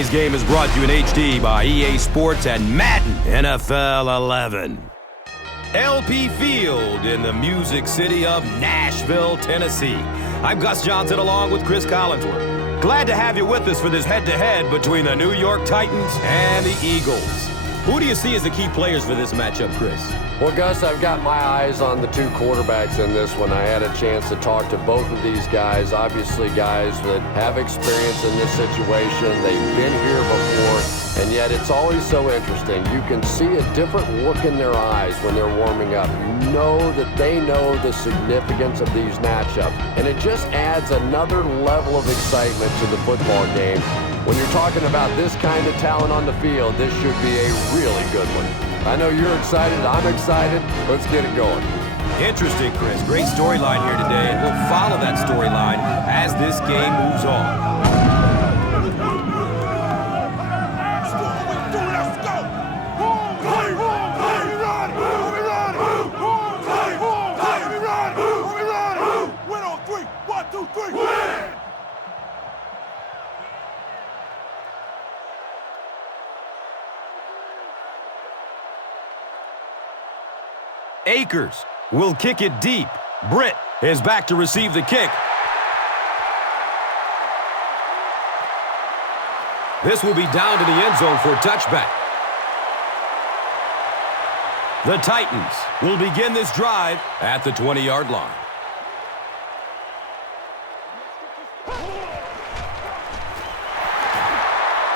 Today's game is brought to you in HD by EA Sports and Madden NFL 11. LP Field in the Music City of Nashville, Tennessee. I'm Gus Johnson along with Cris Collinsworth. Glad to have you with us for this head-to-head between the New York Titans and the Eagles. Who do you see as the key players for this matchup, Cris? Well, Gus, I've got my eyes on the two quarterbacks in this one. I had a chance to talk to both of these guys, obviously guys that have experience in this situation. They've been here before, and yet it's always so interesting. You can see a different look in their eyes when they're warming up. You know that they know the significance of these matchups, and it just adds another level of excitement to the football game. When you're talking about this kind of talent on the field, this should be a really good one. I know you're excited. I'm excited. Let's get it going. Interesting, Cris. Great storyline here today, and we'll follow that storyline as this game moves on. Akers will kick it deep. Britt is back to receive the kick. This will be down to the end zone for a touchback. The Titans will begin this drive at the 20-yard line.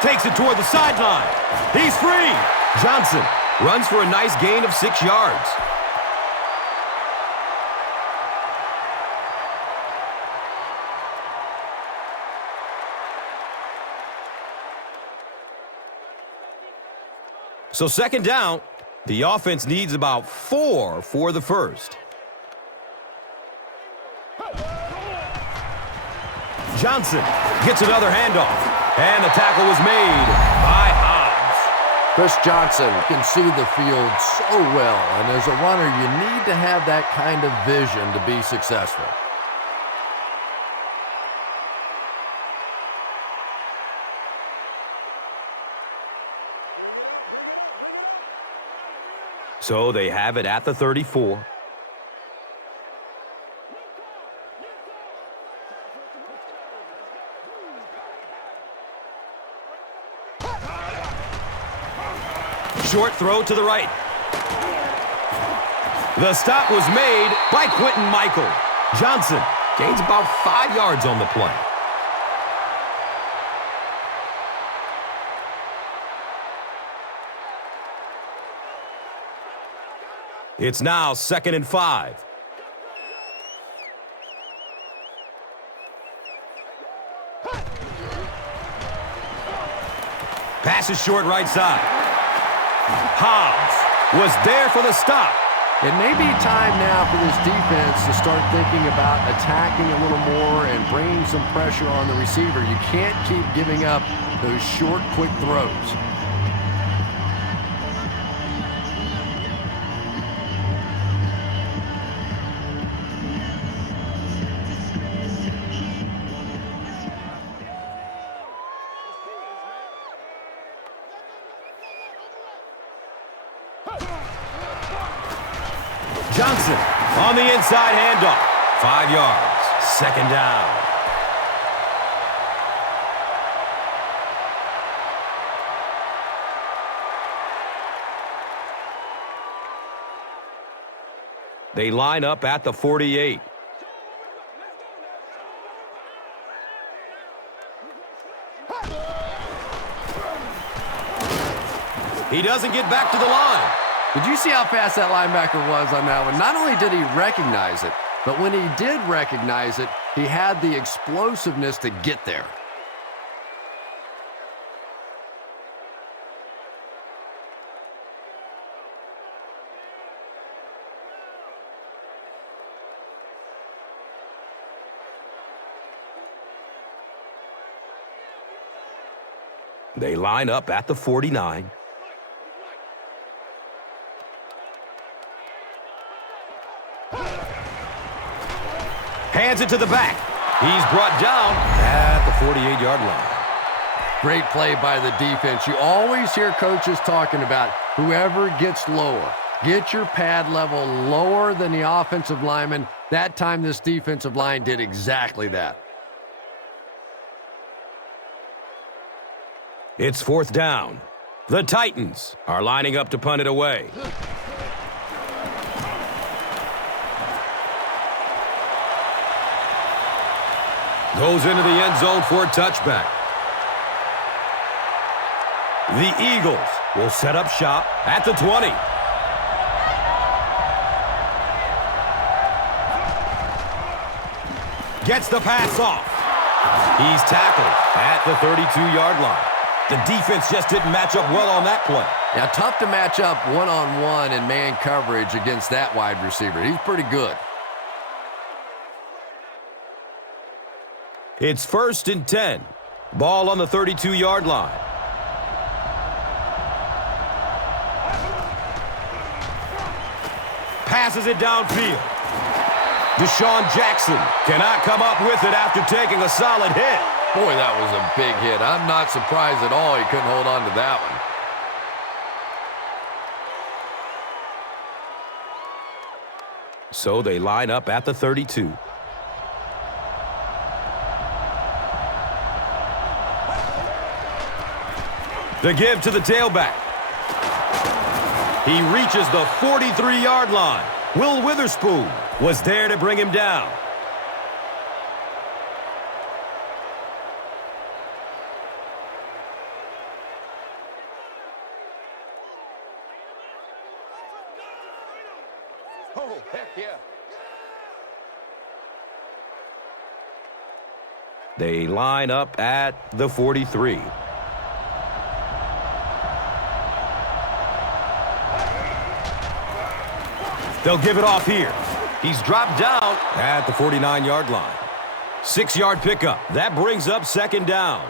Takes it toward the sideline. He's free. Johnson runs for a nice gain of 6 yards. So second down, the offense needs about 4 for the first. Johnson gets another handoff, and the tackle was made by Hobbs. Cris Johnson can see the field so well, and as a runner, you need to have that kind of vision to be successful. So they have it at the 34. Short throw to the right. The stop was made by Quentin Michael. Johnson gains about 5 yards on the play. It's now 2nd and 5. Pass is short right side. Hobbs was there for the stop. It may be time now for this defense to start thinking about attacking a little more and bringing some pressure on the receiver. You can't keep giving up those short, quick throws. Johnson on the inside handoff. 5 yards. Second down. They line up at the 48. He doesn't get back to the line. Did you see how fast that linebacker was on that one? Not only did he recognize it, but when he did recognize it, he had the explosiveness to get there. They line up at the 49. Hands it to the back. He's brought down at the 48-yard line. Great play by the defense. You always hear coaches talking about whoever gets lower. Get your pad level lower than the offensive lineman. That time this defensive line did exactly that. It's fourth down. The Titans are lining up to punt it away. Goes into the end zone for a touchback. The Eagles will set up shop at the 20. Gets the pass off. He's tackled at the 32-yard line. The defense just didn't match up well on that play. Now, tough to match up one-on-one in man coverage against that wide receiver. He's pretty good. It's 1st and 10. Ball on the 32-yard line. Passes it downfield. Deshaun Jackson cannot come up with it after taking a solid hit. Boy, that was a big hit. I'm not surprised at all he couldn't hold on to that one. So they line up at the 32. The give to the tailback. He reaches the 43-yard line. Will Witherspoon was there to bring him down. Oh, heck yeah. They line up at the 43. They'll give it off here. He's dropped down at the 49-yard line. 6-yard pickup. That brings up 2nd down.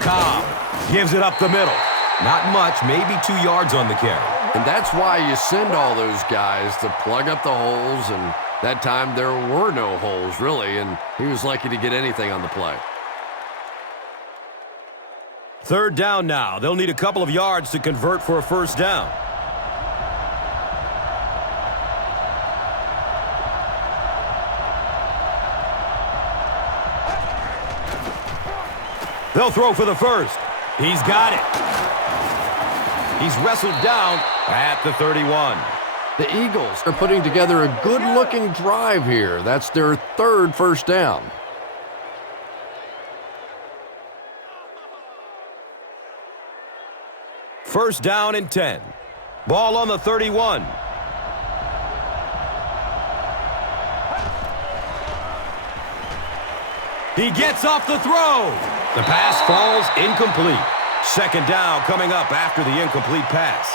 Cobb gives it up the middle. Not much, maybe 2 yards on the carry. And that's why you send all those guys to plug up the holes, and that time there were no holes, really, and he was lucky to get anything on the play. 3rd down now. They'll need a couple of yards to convert for a 1st down. They'll throw for the 1st. He's got it. He's wrestled down at the 31. The Eagles are putting together a good-looking drive here. That's their 3rd first down. First down and 10. Ball on the 31. He gets off the throw. The pass falls incomplete. 2nd down coming up after the incomplete pass.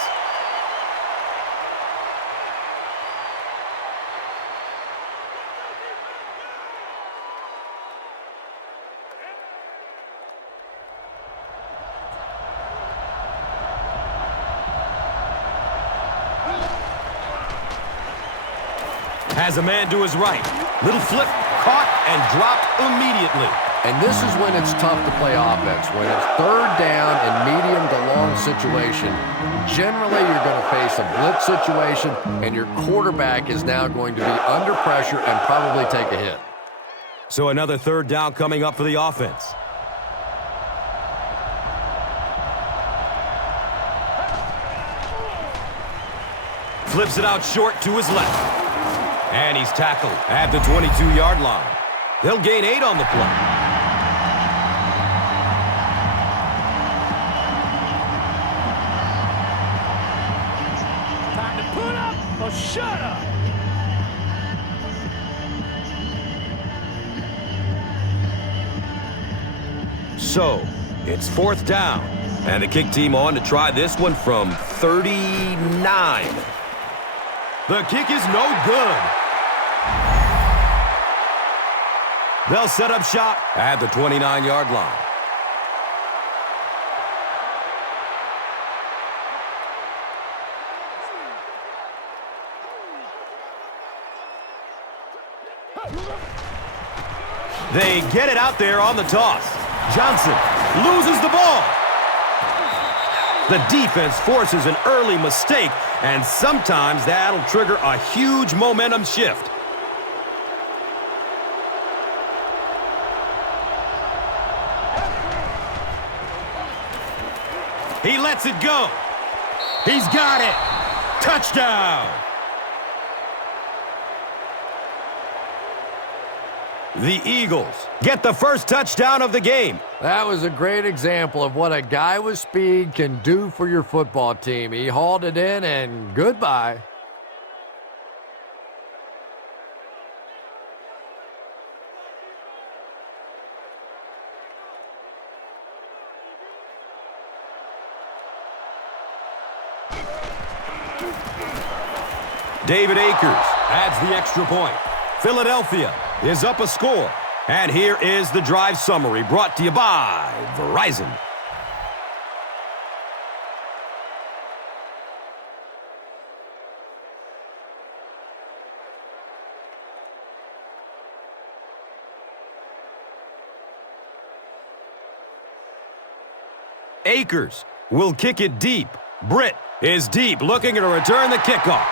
Has a man to his right. Little flip, caught, and dropped immediately. And this is when it's tough to play offense. When it's 3rd down and medium to long situation, generally you're going to face a blitz situation, and your quarterback is now going to be under pressure and probably take a hit. So another 3rd down coming up for the offense. Flips it out short to his left. And he's tackled at the 22-yard line. They'll gain 8 on the play. Time to put up or shut up. So, it's 4th down. And the kick team on to try this one from 39. The kick is no good. They'll set up shop at the 29-yard line. They get it out there on the toss. Johnson loses the ball. The defense forces an early mistake, and sometimes that'll trigger a huge momentum shift. He lets it go. He's got it. Touchdown. The Eagles get the first touchdown of the game. That was a great example of what a guy with speed can do for your football team. He hauled it in, and goodbye. David Akers adds the extra point. Philadelphia is up a score. And here is the drive summary brought to you by Verizon. Akers will kick it deep. Britt is deep, looking to return the kickoff.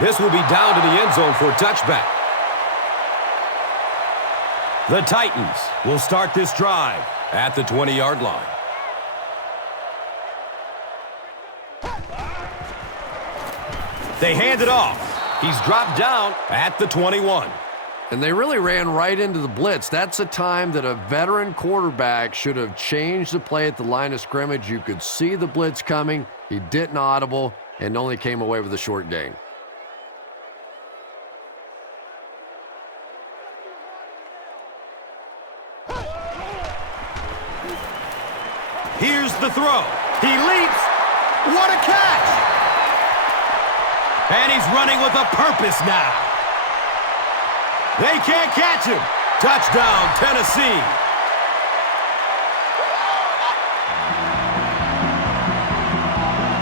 This will be down to the end zone for a touchback. The Titans will start this drive at the 20-yard line. They hand it off. He's dropped down at the 21. And they really ran right into the blitz. That's a time that a veteran quarterback should have changed the play at the line of scrimmage. You could see the blitz coming. He didn't audible and only came away with a short gain. Here's the throw. He leaps. What a catch! And he's running with a purpose now. They can't catch him. Touchdown, Tennessee.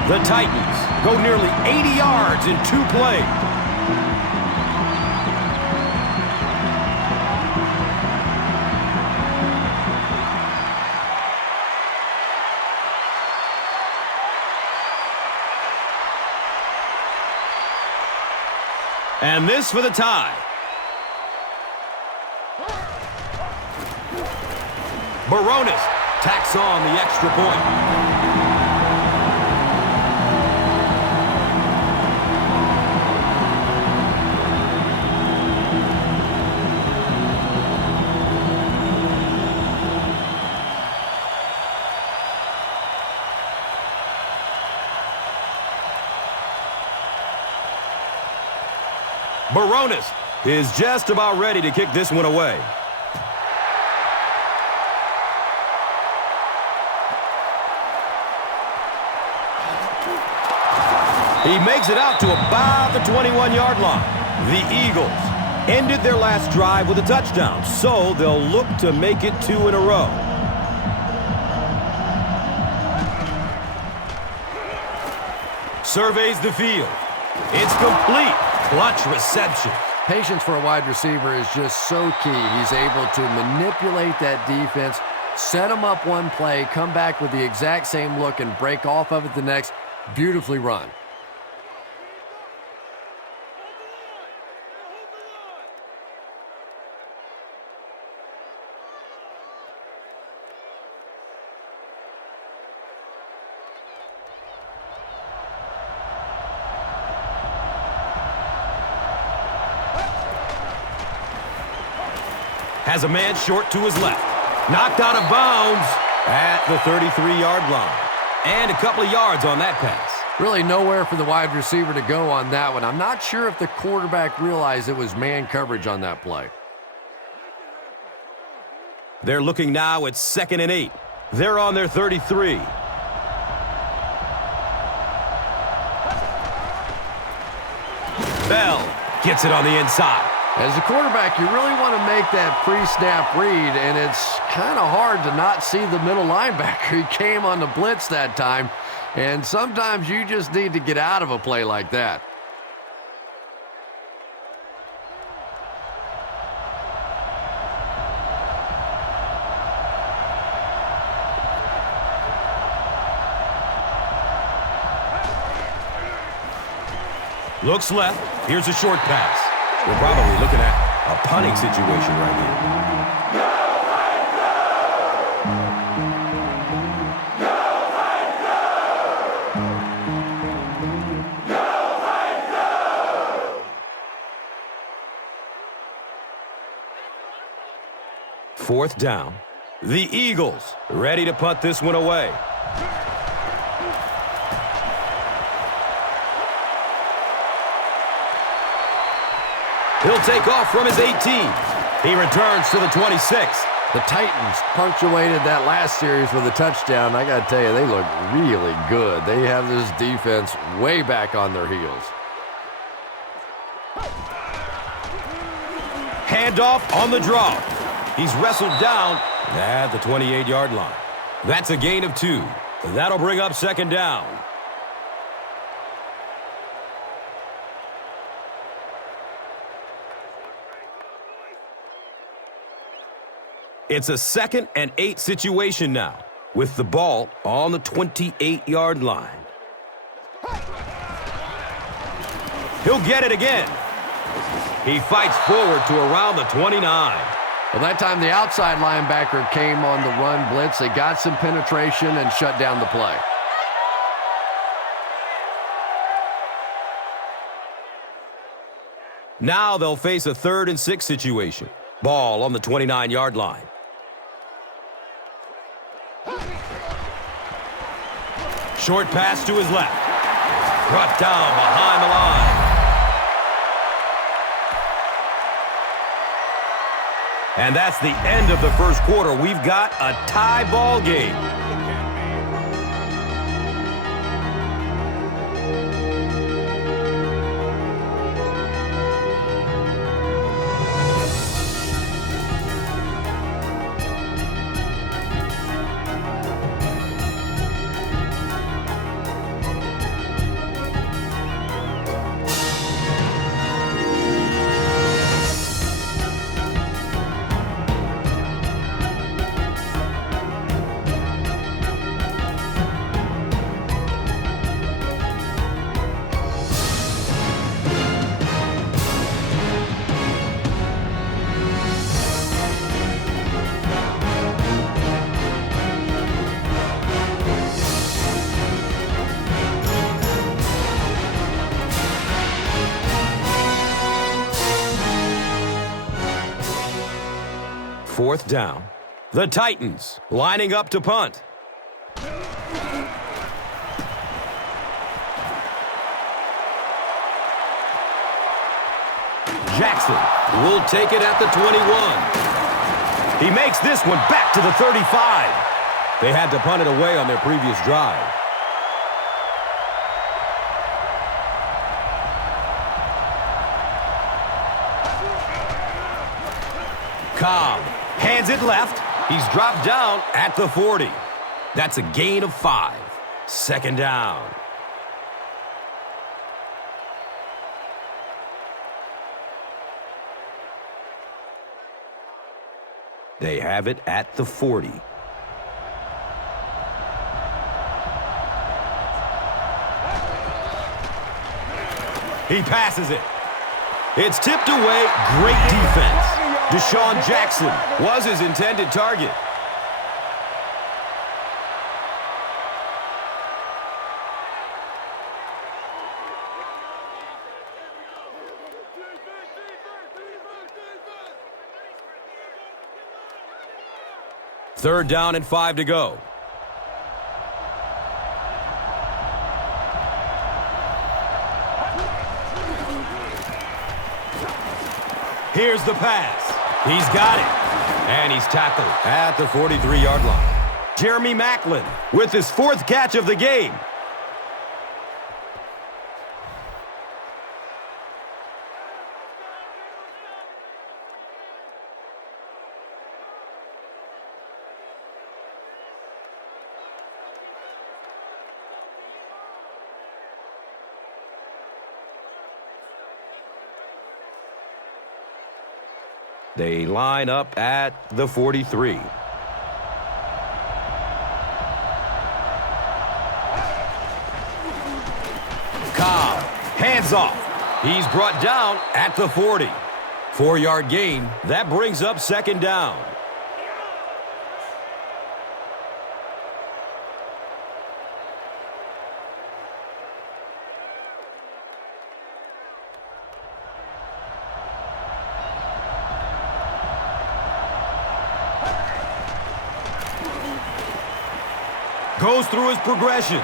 The Titans go nearly 80 yards in 2 plays. And this for the tie. Baronis tacks on the extra point. Baronis is just about ready to kick this one away. He makes it out to about the 21-yard line. The Eagles ended their last drive with a touchdown, so they'll look to make it 2 in a row. Surveys the field. It's complete. Clutch reception. Patience for a wide receiver is just so key. He's able to manipulate that defense, set them up one play, come back with the exact same look, and break off of it the next. Beautifully run. Has a man short to his left. Knocked out of bounds at the 33-yard line. And a couple of yards on that pass. Really nowhere for the wide receiver to go on that one. I'm not sure if the quarterback realized it was man coverage on that play. They're looking now at 2nd and 8. They're on their 33. Bell Gets it on the inside. As a quarterback, you really want to make that pre-snap read, and it's kind of hard to not see the middle linebacker. He came on the blitz that time, and sometimes you just need to get out of a play like that. Looks left. Here's a short pass. We're probably looking at a punting situation right here. Fourth down. The Eagles ready to punt this one away. He'll take off from his 18. He returns to the 26. The Titans punctuated that last series with a touchdown. I got to tell you, they look really good. They have this defense way back on their heels. Handoff on the draw. He's wrestled down at the 28-yard line. That's a gain of 2. That'll bring up second down. It's a 2nd and 8 situation now, with the ball on the 28-yard line. He'll get it again. He fights forward to around the 29. Well, that time the outside linebacker came on the run blitz. They got some penetration and shut down the play. Now they'll face a 3rd and 6 situation. Ball on the 29-yard line. Short pass to his left. Brought down behind the line. And that's the end of the first quarter. We've got a tie ball game. Fourth down. The Titans lining up to punt. Jackson will take it at the 21. He makes this one back to the 35. They had to punt it away on their previous drive. Cobb hands it left. He's dropped down at the 40. That's a gain of 5. Second down. They have it at the 40. He passes it. It's tipped away. Great defense. Deshaun Jackson was his intended target. Third down and 5 to go. Here's the pass. He's got it. And he's tackled at the 43-yard line. Jeremy Maclin with his 4th catch of the game. They line up at the 43. Cobb, hands off. He's brought down at the 40. 4-yard gain. That brings up second down. Goes through his progression.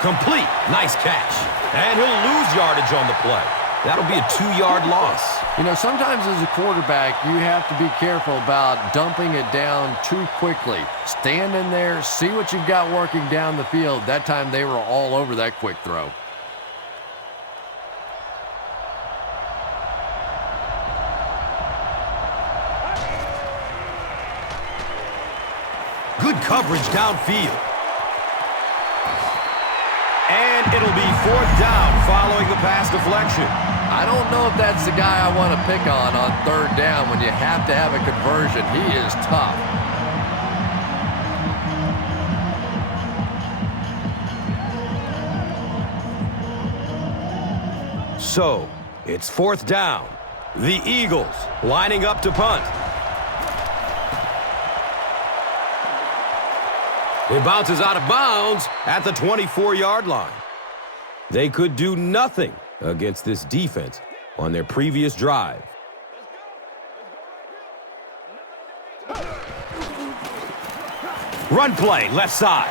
Complete. Nice catch. And he'll lose yardage on the play. That'll be a 2-yard loss. You know, sometimes as a quarterback, you have to be careful about dumping it down too quickly. Stand in there, see what you've got working down the field. That time they were all over that quick throw. Good coverage downfield. And it'll be 4th down following the pass deflection. I don't know if that's the guy I want to pick on 3rd down when you have to have a conversion. He is tough. So, it's 4th down. The Eagles lining up to punt. It bounces out of bounds at the 24-yard line. They could do nothing against this defense on their previous drive. Run play, left side.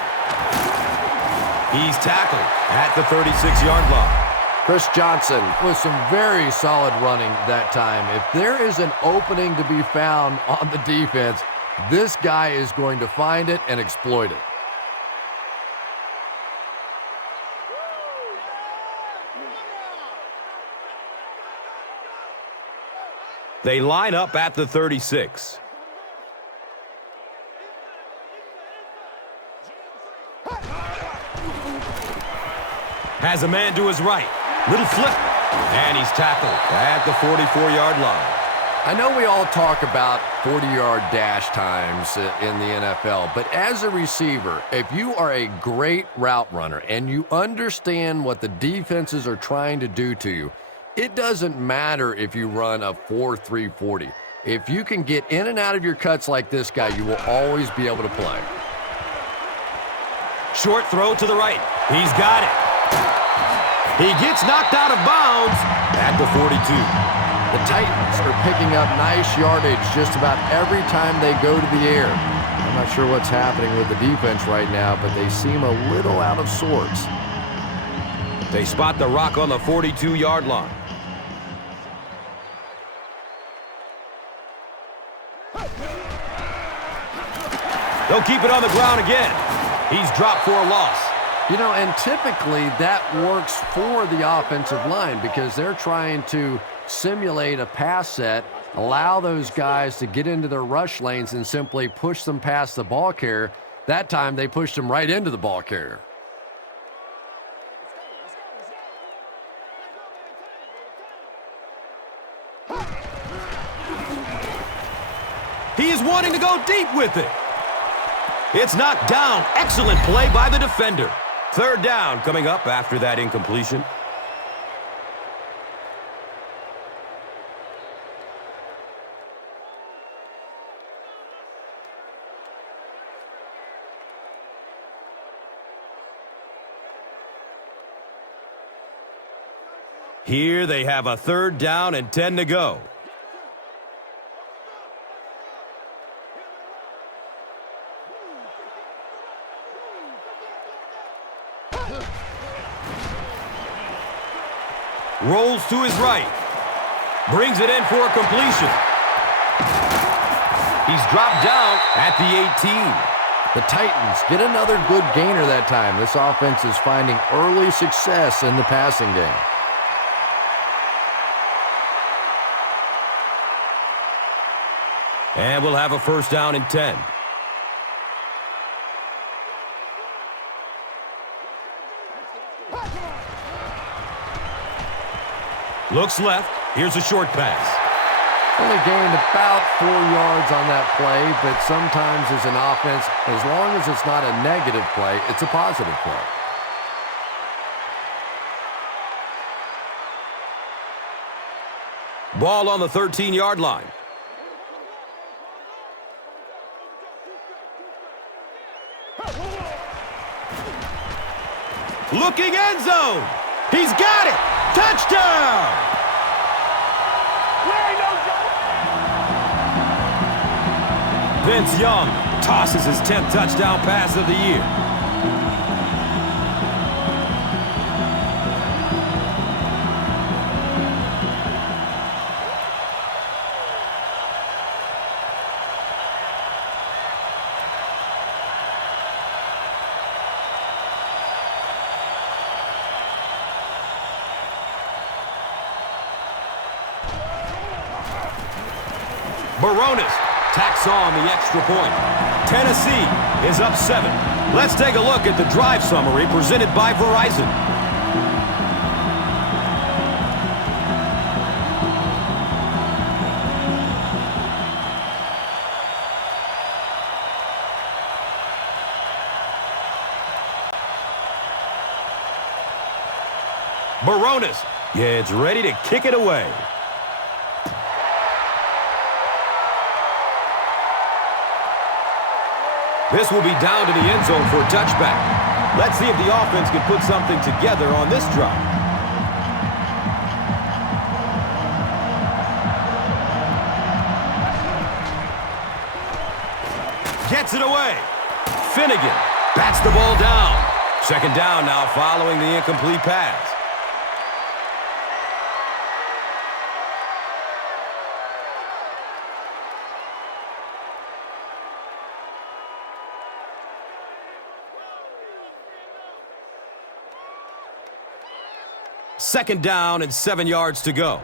He's tackled at the 36-yard line. Cris Johnson with some very solid running that time. If there is an opening to be found on the defense, this guy is going to find it and exploit it. They line up at the 36. Has a man to his right. Little flip. And he's tackled at the 44-yard line. I know we all talk about 40-yard dash times in the NFL, but as a receiver, if you are a great route runner and you understand what the defenses are trying to do to you, it doesn't matter if you run a 4.3 40. If you can get in and out of your cuts like this guy, you will always be able to play. Short throw to the right. He's got it. He gets knocked out of bounds at the 42. The Titans are picking up nice yardage just about every time they go to the air. I'm not sure what's happening with the defense right now, but they seem a little out of sorts. They spot the rock on the 42-yard line. They'll keep it on the ground again. He's dropped for a loss. You know, and typically that works for the offensive line because they're trying to simulate a pass set, allow those guys to get into their rush lanes and simply push them past the ball carrier. That time they pushed them right into the ball carrier. He is wanting to go deep with it. It's knocked down. Excellent play by the defender. 3rd down coming up after that incompletion. Here they have a 3rd down and 10 to go. Rolls to his right. Brings it in for a completion. He's dropped down at the 18. The Titans get another good gainer that time. This offense is finding early success in the passing game. And we'll have a 1st down and 10. Looks left. Here's a short pass. Only gained about 4 yards on that play, but sometimes as an offense, as long as it's not a negative play, it's a positive play. Ball on the 13-yard line. Looking end zone. He's got it. Touchdown. Vince Young tosses his 10th touchdown pass of the year. Baronis tacks on the extra point. Tennessee is up 7. Let's take a look at the drive summary presented by Verizon. Baronis, yeah, it's ready to kick it away. This will be down to the end zone for a touchback. Let's see if the offense can put something together on this drive. Gets it away. Finnegan bats the ball down. Second down now following the incomplete pass. Second down and 7 yards to go.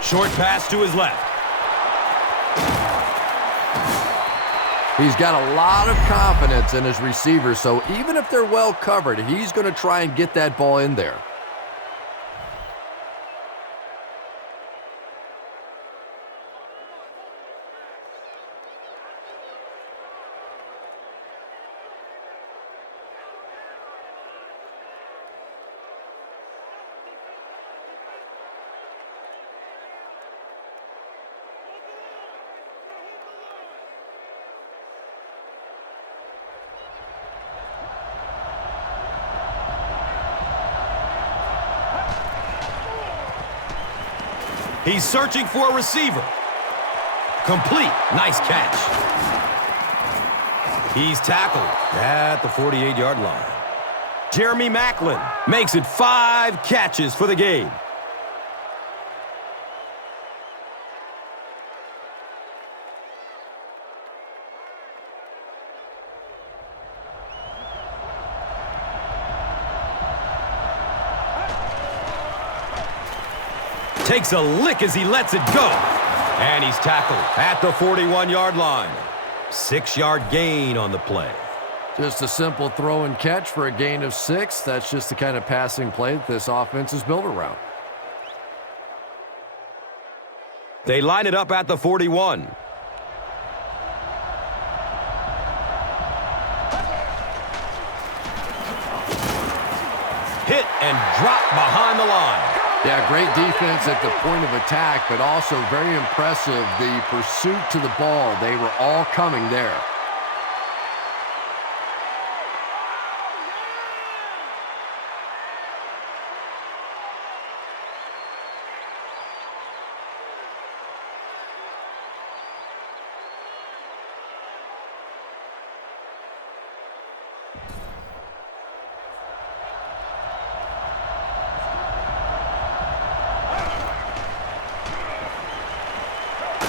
Short pass to his left. He's got a lot of confidence in his receivers, so even if they're well covered, he's going to try and get that ball in there. He's searching for a receiver. Complete. Nice catch. He's tackled at the 48-yard line. Jeremy Maclin makes it 5 catches for the game. Takes a lick as he lets it go. And he's tackled at the 41-yard line. 6-yard gain on the play. Just a simple throw and catch for a gain of 6. That's just the kind of passing play that this offense is built around. They line it up at the 41. Hit and drop behind the line. Yeah, great defense at the point of attack, but also very impressive, the pursuit to the ball. They were all coming there.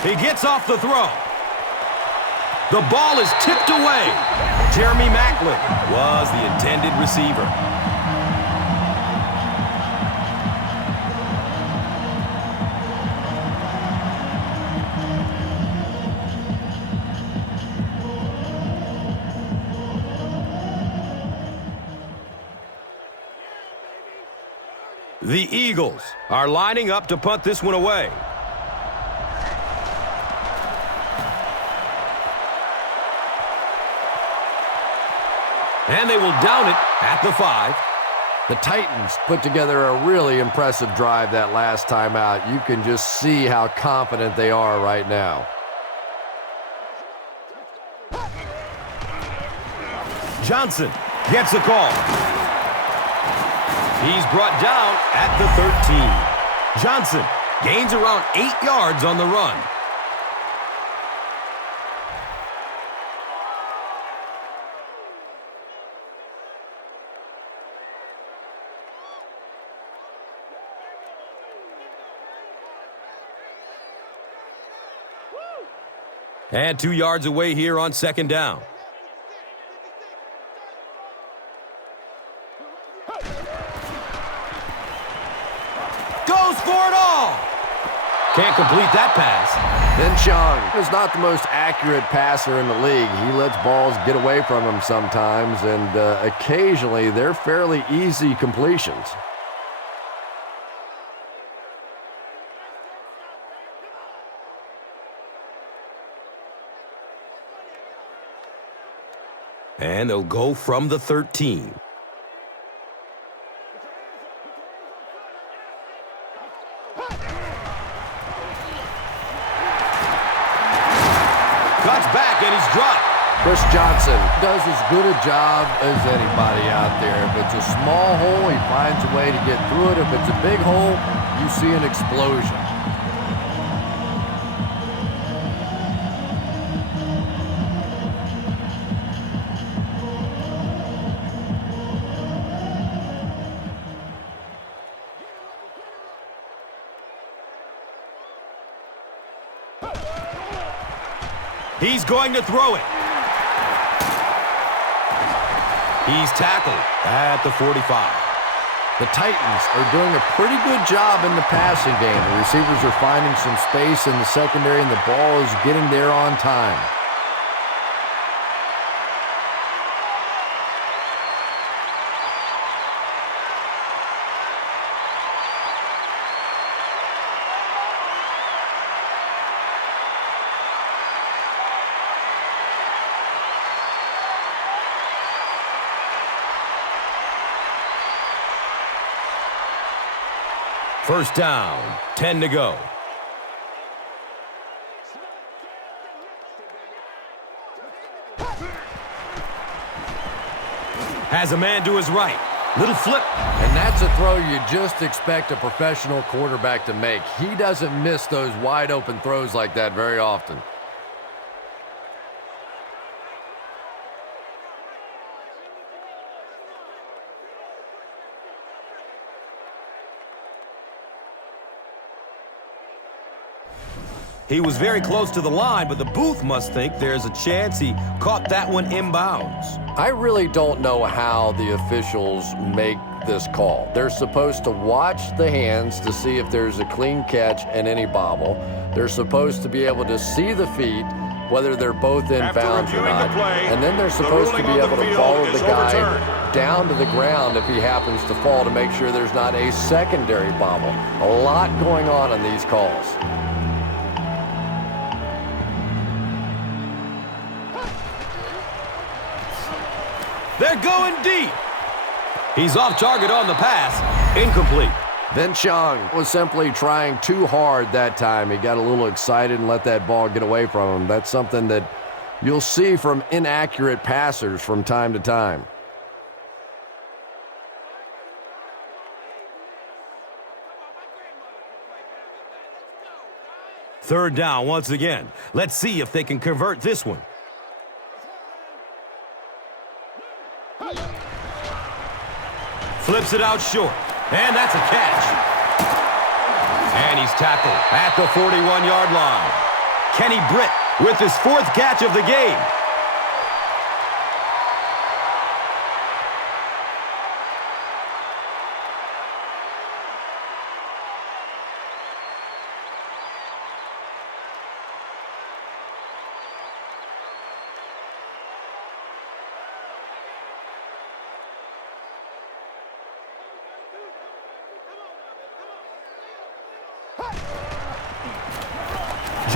He gets off the throw. The ball is tipped away. Jeremy Maclin was the intended receiver. The Eagles are lining up to punt this one away. And they will down it at the 5. The Titans put together a really impressive drive that last time out. You can just see how confident they are right now. Johnson gets a call. He's brought down at the 13. Johnson gains around 8 yards on the run. And 2 yards away here on second down. Goes for it all. Can't complete that pass. Penchant is not the most accurate passer in the league. He lets balls get away from him sometimes, and occasionally they're fairly easy completions. And they'll go from the 13. Cuts back and he's dropped. Cris Johnson does as good a job as anybody out there. If it's a small hole, he finds a way to get through it. If it's a big hole, you see an explosion. He's going to throw it. He's tackled at the 45. The Titans are doing a pretty good job in the passing game. The receivers are finding some space in the secondary, and the ball is getting there on time. First down, 10 to go. Has a man to his right. Little flip. And that's a throw you just expect a professional quarterback to make. He doesn't miss those wide open throws like that very often. He was very close to the line, but the booth must think there's a chance he caught that one inbounds. I really don't know how the officials make this call. They're supposed to watch the hands to see if there's a clean catch and any bobble. They're supposed to be able to see the feet, whether they're both in bounds or not. And then they're supposed to be able to follow the guy down to the ground if he happens to fall to make sure there's not a secondary bobble. A lot going on these calls. They're going deep. He's off target on the pass. Incomplete. Penchant was simply trying too hard that time. He got a little excited and let that ball get away from him. That's something that you'll see from inaccurate passers from time to time. Third down once again. Let's see if they can convert this one. Flips it out short, and that's a catch. And he's tackled at the 41-yard line. Kenny Britt with his 4th catch of the game.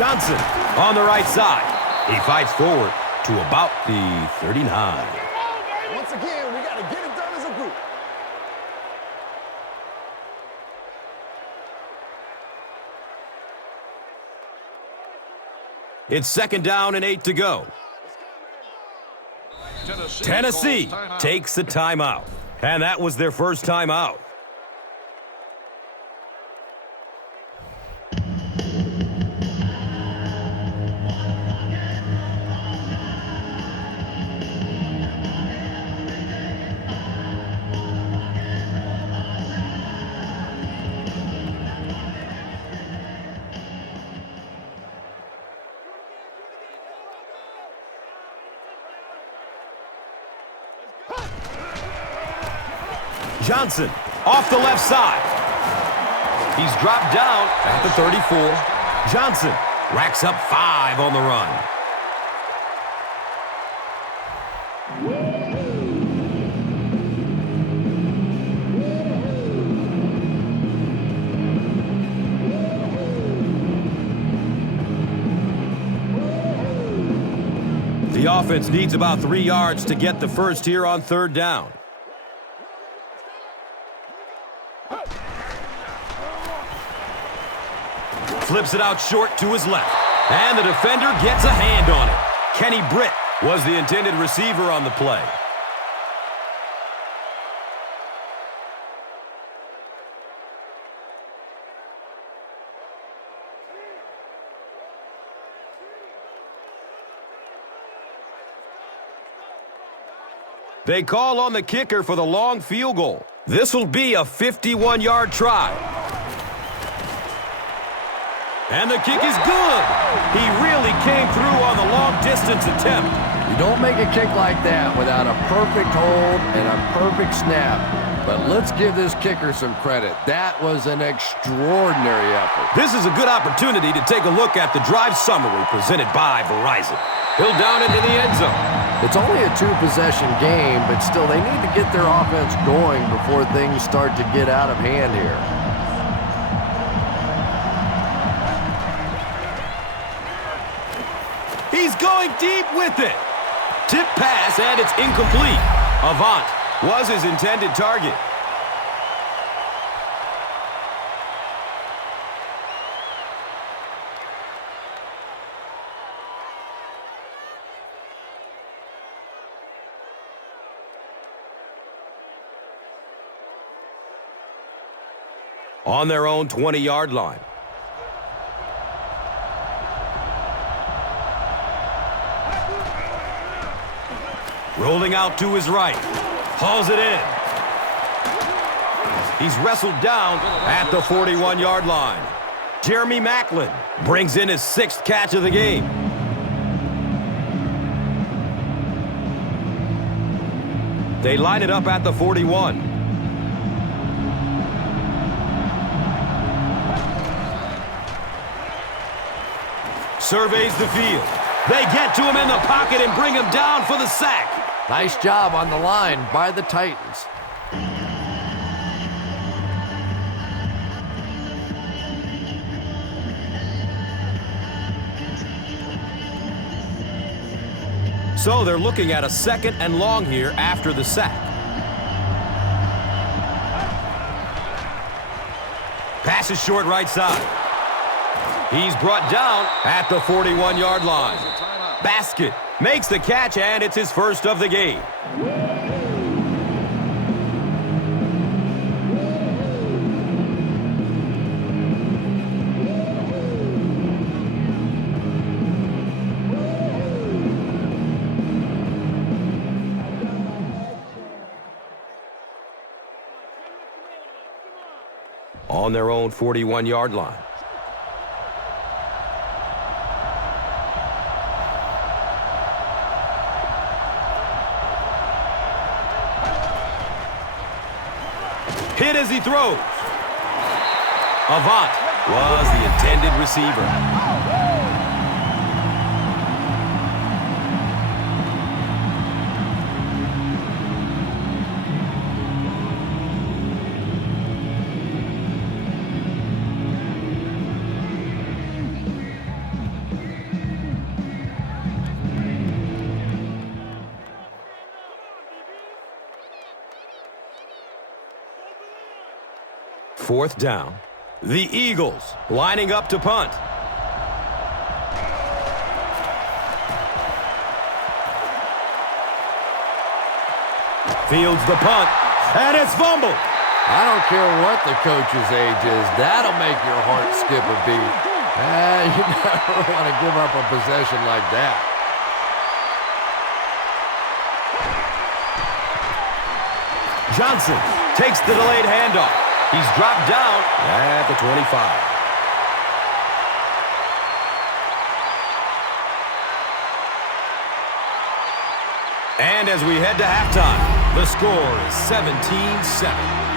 Johnson on the right side. He fights forward to about the 39. Once again, we got to get it done as a group. It's 2nd down and 8 to go. Tennessee takes the timeout. And that was their first timeout. Johnson off the left side. He's dropped down at the 34. Johnson racks up 5 on the run. The offense needs about 3 yards to get the first here on 3rd down. Flips it out short to his left. And the defender gets a hand on it. Kenny Britt was the intended receiver on the play. They call on the kicker for the long field goal. This will be a 51-yard try. And the kick is good. He really came through on the long-distance attempt. You don't make a kick like that without a perfect hold and a perfect snap. But let's give this kicker some credit. That was an extraordinary effort. This is a good opportunity to take a look at the drive summary presented by Verizon. He'll down it in the end zone. It's only a 2-possession game, but still they need to get their offense going before things start to get out of hand here. He's going deep with it. Tip pass, and it's incomplete. Avant was his intended target. On their own 20-yard line. Rolling out to his right. Hauls it in. He's wrestled down at the 41-yard line. Jeremy Maclin brings in his 6th catch of the game. They line it up at the 41. Surveys the field. They get to him in the pocket and bring him down for the sack. Nice job on the line by the Titans. So they're looking at a 2nd and long here after the sack. Pass is short right side. He's brought down at the 41-yard line. Basket makes the catch, and it's his first of the game. On their own 41-yard line. Hit as he throws. Avant was the intended receiver. 4th down. The Eagles lining up to punt. Fields the punt, and it's fumbled. I don't care what the coach's age is. That'll make your heart skip a beat. You never want to give up a possession like that. Johnson takes the delayed handoff. He's dropped down at the 25. And as we head to halftime, the score is 17-7.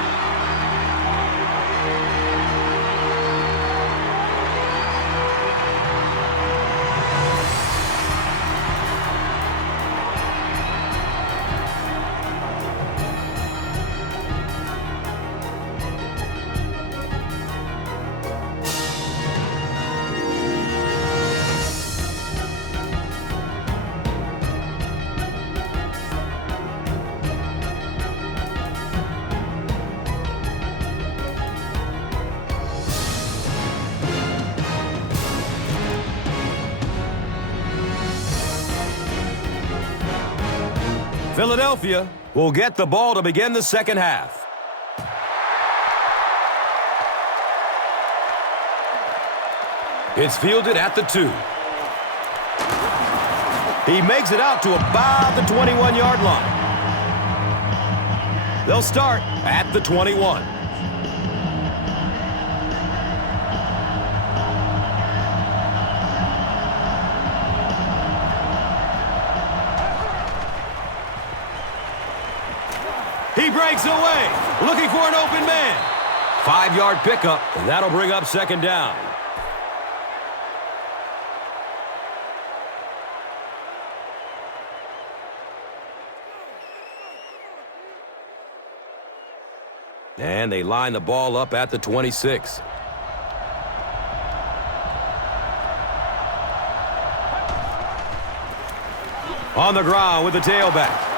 Philadelphia will get the ball to begin the second half. It's fielded at the 2. He makes it out to about the 21-yard line. They'll start at the 21. He breaks away, looking for an open man. 5-yard pickup, and that'll bring up second down. And they line the ball up at the 26. On the ground with the tailback.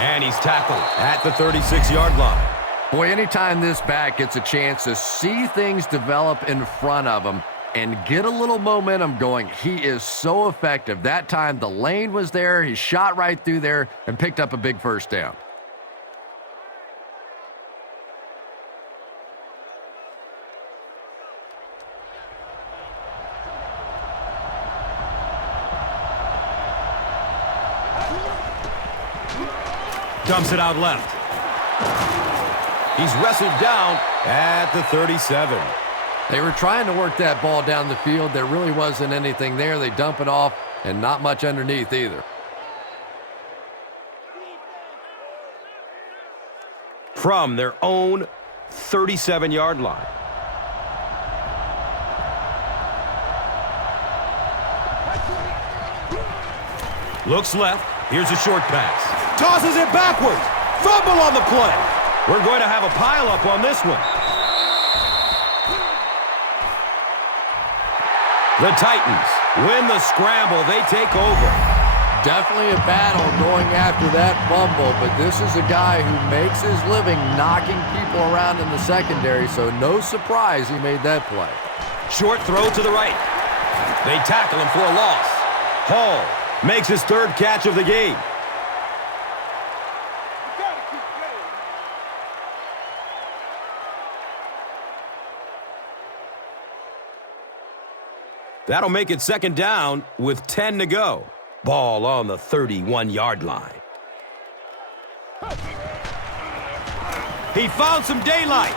And he's tackled at the 36-yard line. Boy, anytime this back gets a chance to see things develop in front of him and get a little momentum going, he is so effective. That time the lane was there, he shot right through there and picked up a big first down. Dumps it out left. He's wrestled down at the 37. They were trying to work that ball down the field. There really wasn't anything there. They dump it off, and not much underneath either. From their own 37-yard line. Looks left. Here's a short pass. Tosses it backwards. Fumble on the play. We're going to have a pileup on this one. The Titans win the scramble. They take over. Definitely a battle going after that fumble, but this is a guy who makes his living knocking people around in the secondary, so no surprise he made that play. Short throw to the right. They tackle him for a loss. Hall makes his 3rd catch of the game. That'll make it second down with 10 to go. Ball on the 31-yard line. He found some daylight.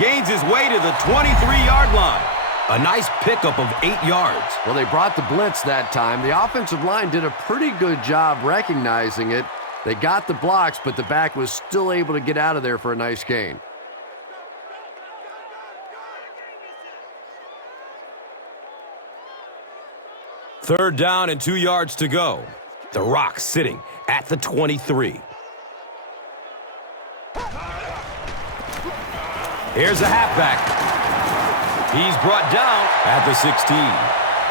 Gains his way to the 23-yard line. A nice pickup of 8 yards. Well, they brought the blitz that time. The offensive line did a pretty good job recognizing it. They got the blocks, but the back was still able to get out of there for a nice gain. Third down and 2 yards to go. The Rock sitting at the 23. Here's a halfback. He's brought down at the 16.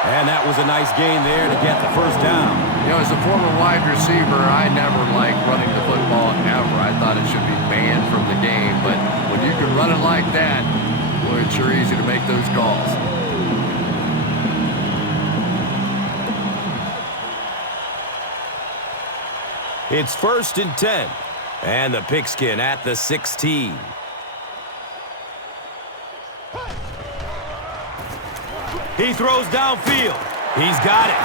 And that was a nice gain there to get the first down. You know, as a former wide receiver, I never liked running the football ever. I thought it should be banned from the game. But when you can run it like that, boy, it's sure easy to make those calls. It's 1st and 10. And the pigskin at the 16. He throws downfield. He's got it.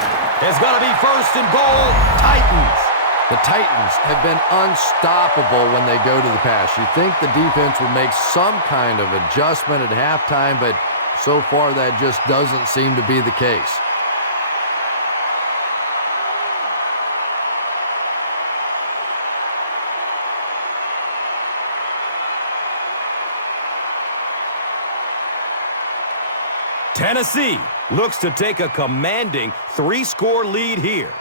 It's going to be 1st and goal, Titans. The Titans have been unstoppable when they go to the pass. You think the defense will make some kind of adjustment at halftime, but so far that just doesn't seem to be the case. Tennessee looks to take a commanding 3-score lead here.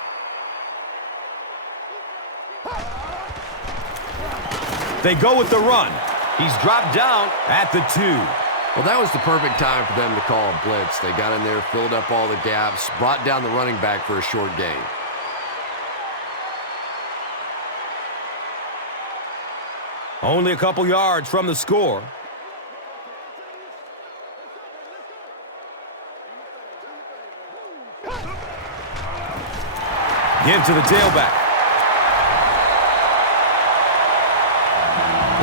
They go with the run. He's dropped down at the 2. Well, that was the perfect time for them to call a blitz. They got in there, filled up all the gaps, brought down the running back for a short gain. Only a couple yards from the score. Give to the tailback.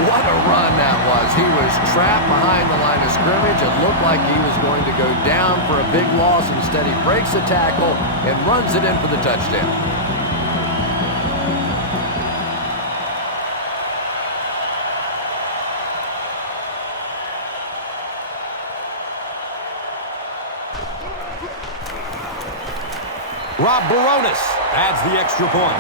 What a run that was. He was trapped behind the line of scrimmage. It looked like he was going to go down for a big loss. Instead, he breaks the tackle and runs it in for the touchdown. Rob Baronis adds the extra point.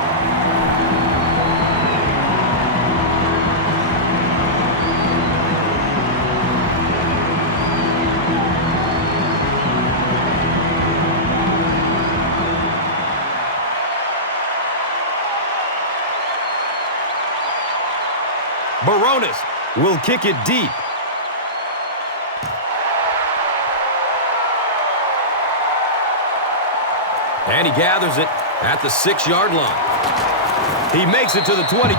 Baronis will kick it deep. And he gathers it at the 6-yard line. He makes it to the 22.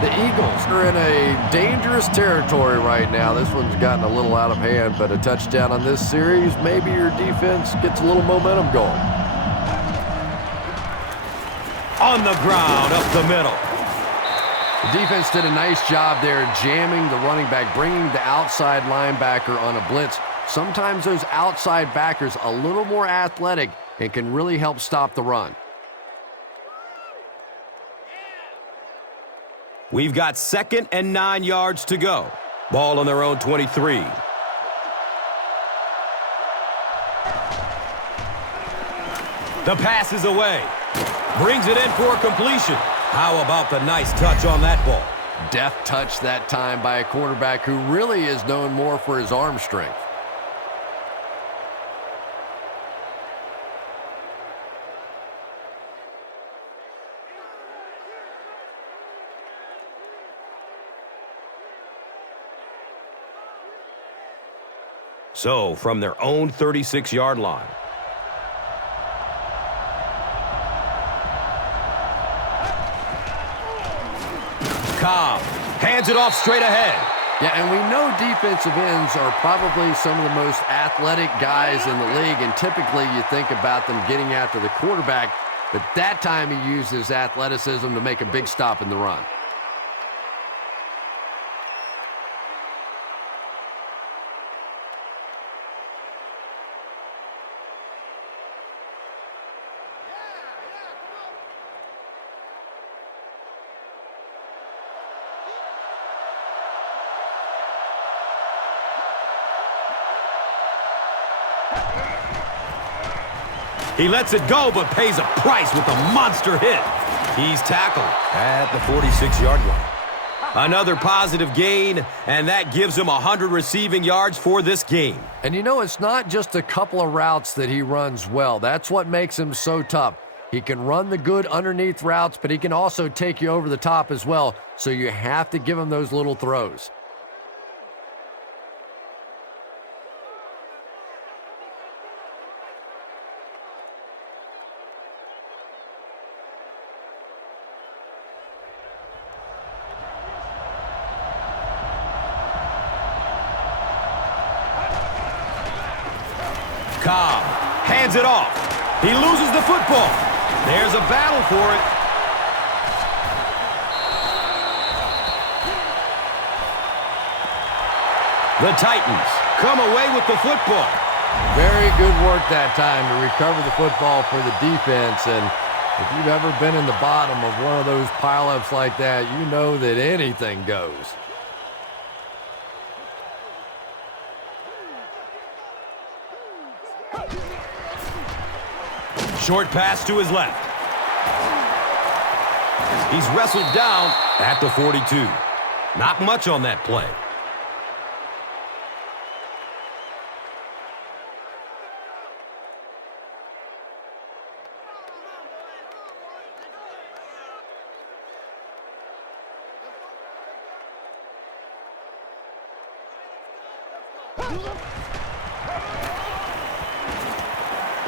The Eagles are in a dangerous territory right now. This one's gotten a little out of hand, but a touchdown on this series, maybe your defense gets a little momentum going. On the ground, up the middle. The defense did a nice job there jamming the running back, bringing the outside linebacker on a blitz. Sometimes those outside backers a little more athletic and can really help stop the run. We've got 2nd and 9 yards to go. Ball on their own 23. The pass is away. Brings it in for completion. How about the nice touch on that ball? Deft touch that time by a quarterback who really is known more for his arm strength. So, from their own 36-yard line. Cobb hands it off straight ahead. Yeah, and we know defensive ends are probably some of the most athletic guys in the league, and typically you think about them getting after the quarterback, but that time he used his athleticism to make a big stop in the run. He lets it go, but pays a price with a monster hit. He's tackled at the 46-yard line. Another positive gain, and that gives him 100 receiving yards for this game. And you know, it's not just a couple of routes that he runs well. That's what makes him so tough. He can run the good underneath routes, but he can also take you over the top as well, so you have to give him those little throws. Hands it off. He loses the football. There's a battle for it. The Titans come away with the football. Very good work that time to recover the football for the defense. And if you've ever been in the bottom of one of those pileups like that, you know that anything goes. Short pass to his left. He's wrestled down at the 42. Not much on that play.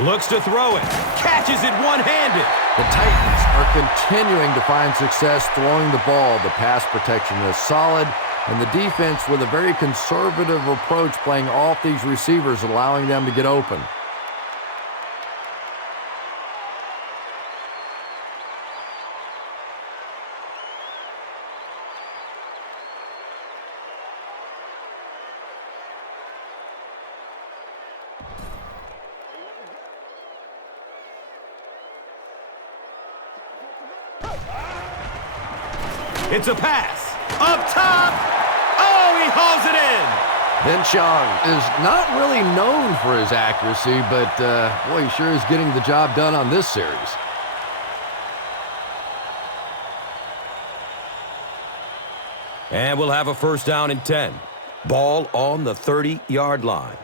Looks to throw it. Catches it one-handed. The Titans are continuing to find success throwing the ball. The pass protection is solid, and the defense with a very conservative approach playing off these receivers, allowing them to get open. It's a pass. Up top. Oh, he hauls it in. Penchant is not really known for his accuracy, but boy, he sure is getting the job done on this series. And we'll have a first down and 10. Ball on the 30-yard line.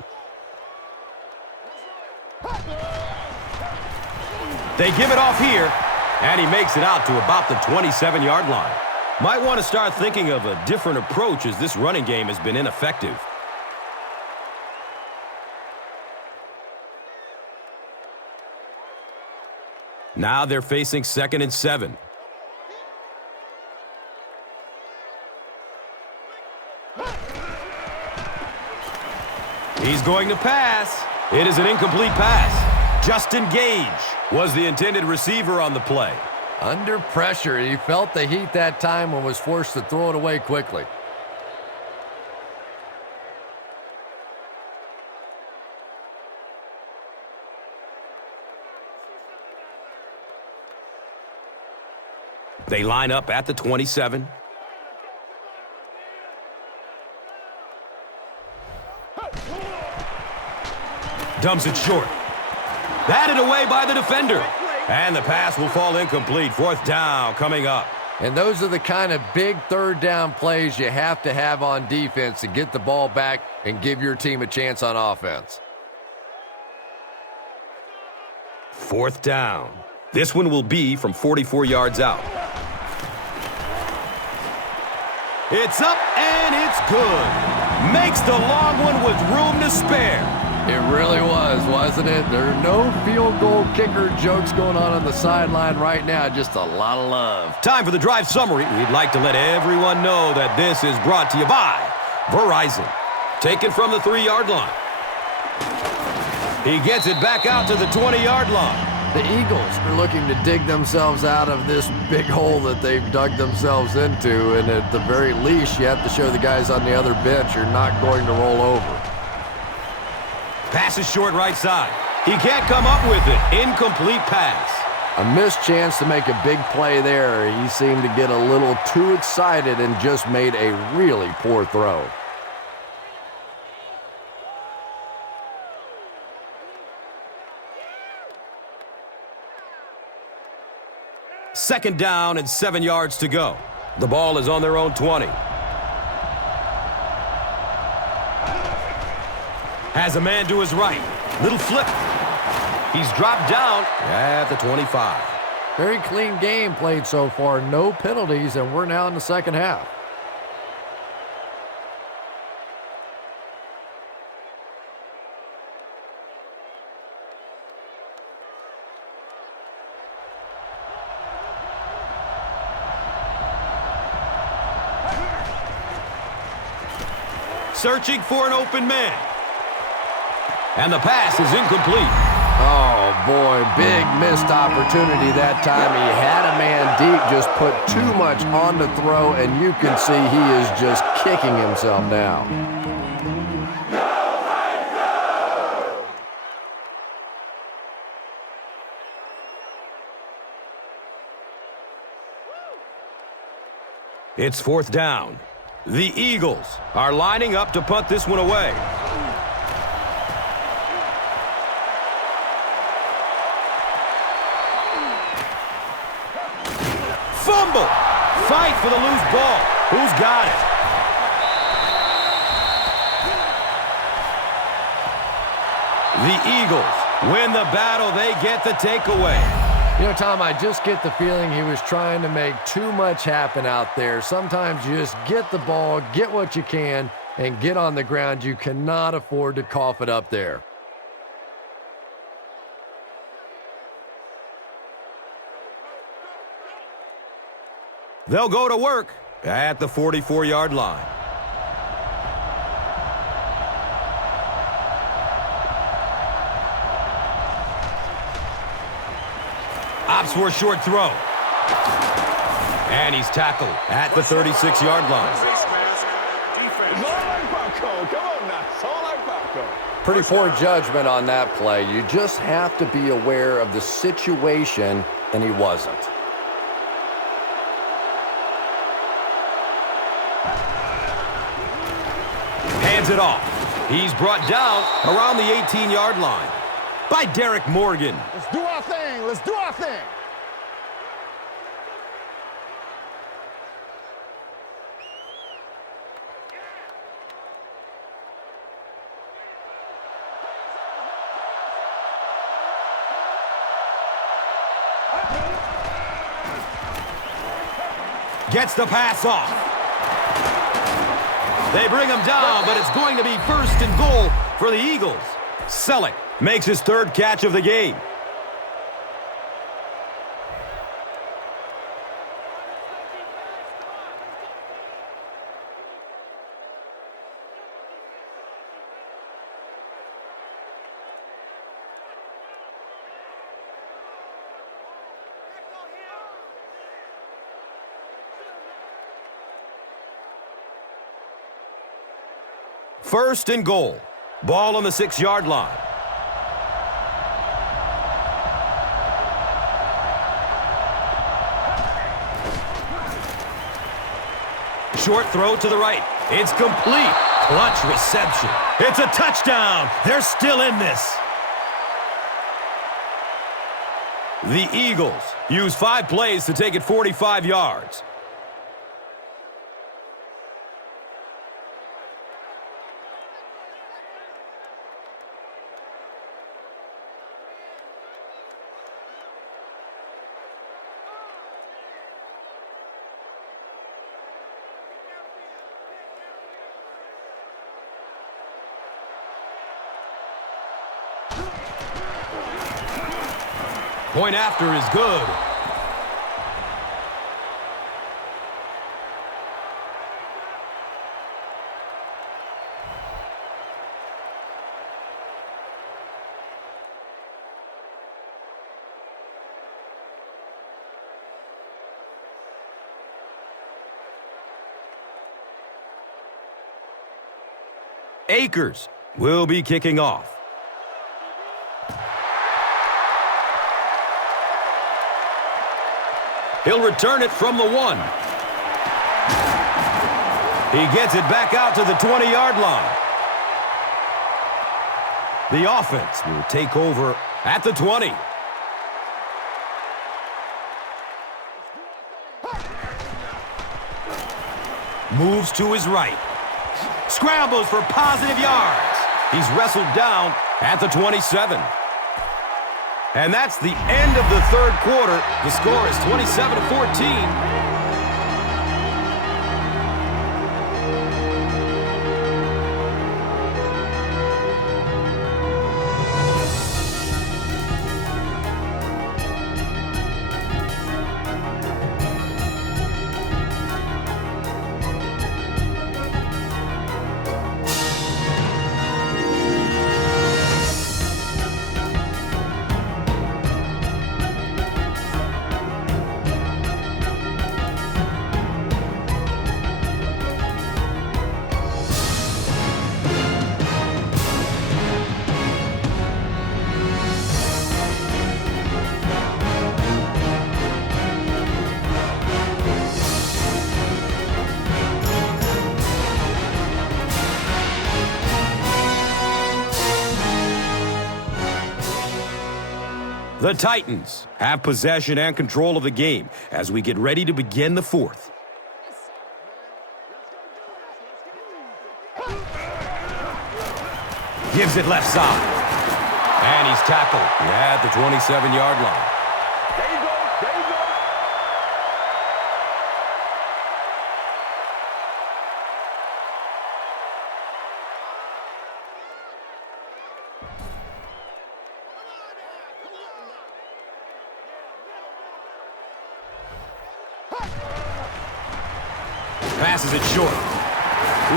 They give it off here, and he makes it out to about the 27-yard line. Might want to start thinking of a different approach as this running game has been ineffective. Now they're facing 2nd and 7. He's going to pass. It is an incomplete pass. Justin Gage was the intended receiver on the play. Under pressure, he felt the heat that time and was forced to throw it away quickly. They line up at the 27. Dumps it short. Batted away by the defender. And the pass will fall incomplete. 4th down coming up. And those are the kind of big 3rd down plays you have to have on defense to get the ball back and give your team a chance on offense. 4th down. This one will be from 44 yards out. It's up and it's good. Makes the long one with room to spare. It really was, wasn't it? There are no field goal kicker jokes going on the sideline right now. Just a lot of love. Time for the drive summary. We'd like to let everyone know that this is brought to you by Verizon. Taken from the 3-yard line. He gets it back out to the 20-yard line. The Eagles are looking to dig themselves out of this big hole that they've dug themselves into, and at the very least, you have to show the guys on the other bench you're not going to roll over. Pass is short right side. He can't come up with it. Incomplete pass. A missed chance to make a big play there. He seemed to get a little too excited and just made a really poor throw. Second down and 7 yards to go. The ball is on their own 20. Has a man to his right. Little flip. He's dropped down at the 25. Very clean game played so far. No penalties, and we're now in the second half. Searching for an open man. And the pass is incomplete. Oh, boy, big missed opportunity that time. He had a man deep, just put too much on the throw, and you can see he is just kicking himself now. It's 4th down. The Eagles are lining up to punt this one away. Fumble! Fight for the loose ball. Who's got it? The Eagles win the battle. They get the takeaway. You know, Tom, I just get the feeling he was trying to make too much happen out there. Sometimes you just get the ball, get what you can, and get on the ground. You cannot afford to cough it up there. They'll go to work at the 44-yard line. Opts for a short throw. And he's tackled at the 36-yard line. Pretty poor judgment on that play. You just have to be aware of the situation, and he wasn't. Hands it off. He's brought down around the 18-yard line by Derek Morgan. Let's do our thing. Let's do our thing. Gets the pass off. They bring him down, but it's going to be 1st and goal for the Eagles. Selleck makes his 3rd catch of the game. First and goal. Ball on the 6-yard line. Short throw to the right. It's complete. Clutch reception. It's a touchdown. They're still in this. The Eagles use 5 plays to take it 45 yards. Point after is good. Akers will be kicking off. He'll return it from the 1. He gets it back out to the 20-yard line. The offense will take over at the 20. Moves to his right. Scrambles for positive yards. He's wrestled down at the 27. And that's the end of the 3rd quarter. The score is 27-14. The Titans have possession and control of the game as we get ready to begin the fourth. Gives it left side. And he's tackled at the 27-yard line. There you go. There you go. Passes it short.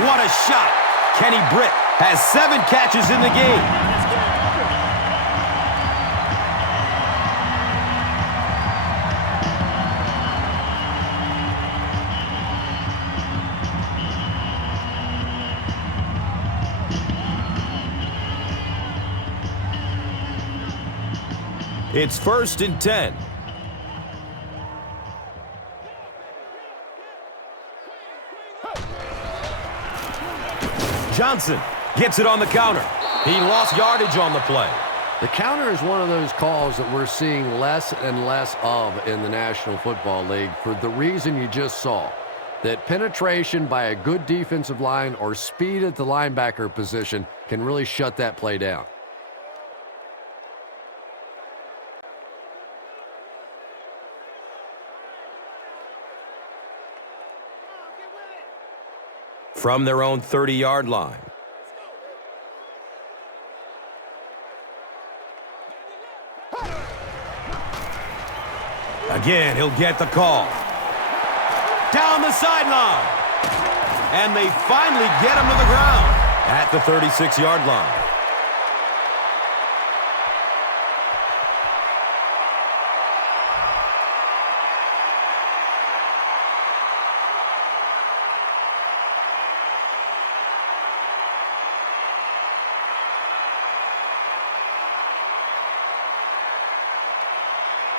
What a shot. Kenny Britt has 7 catches in the game. It's 1st and 10. Johnson gets it on the counter. He lost yardage on the play. The counter is one of those calls that we're seeing less and less of in the National Football League for the reason you just saw. That penetration by a good defensive line or speed at the linebacker position can really shut that play down. From their own 30-yard line. Again, he'll get the call. Down the sideline. And they finally get him to the ground at the 36-yard line.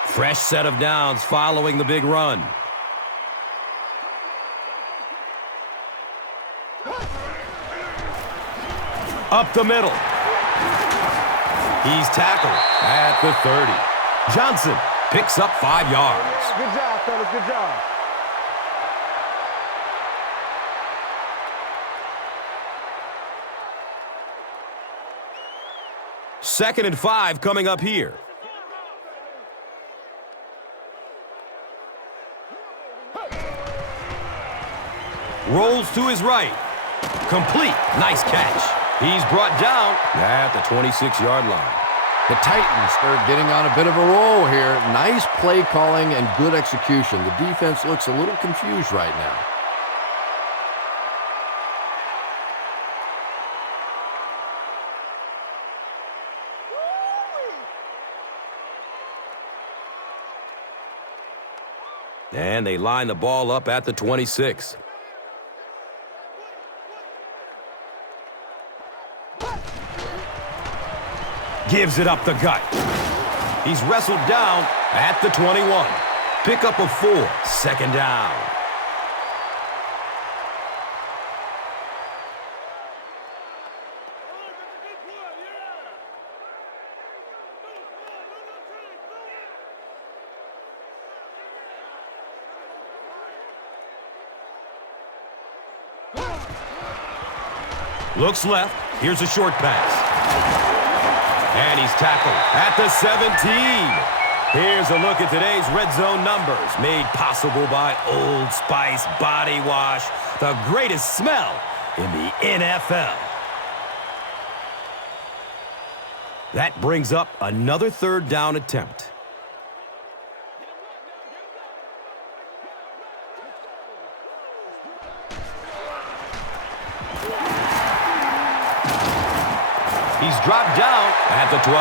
Fresh set of downs following the big run. Up the middle. He's tackled at the 30. Johnson picks up 5 yards. Good job, fellas. Good job. Second and 5 coming up here. Rolls to his right. Complete. Nice catch. He's brought down at the 26-yard line. The Titans are getting on a bit of a roll here. Nice play calling and good execution. The defense looks a little confused right now. And they line the ball up at the 26. Gives it up the gut. He's wrestled down at the 21. Pick up of 4. Second down. Looks left. Here's a short pass. And he's tackled at the 17. Here's a look at today's red zone numbers, made possible by Old Spice Body Wash, the greatest smell in the NFL. That brings up another third down attempt. He's dropped down at the 12.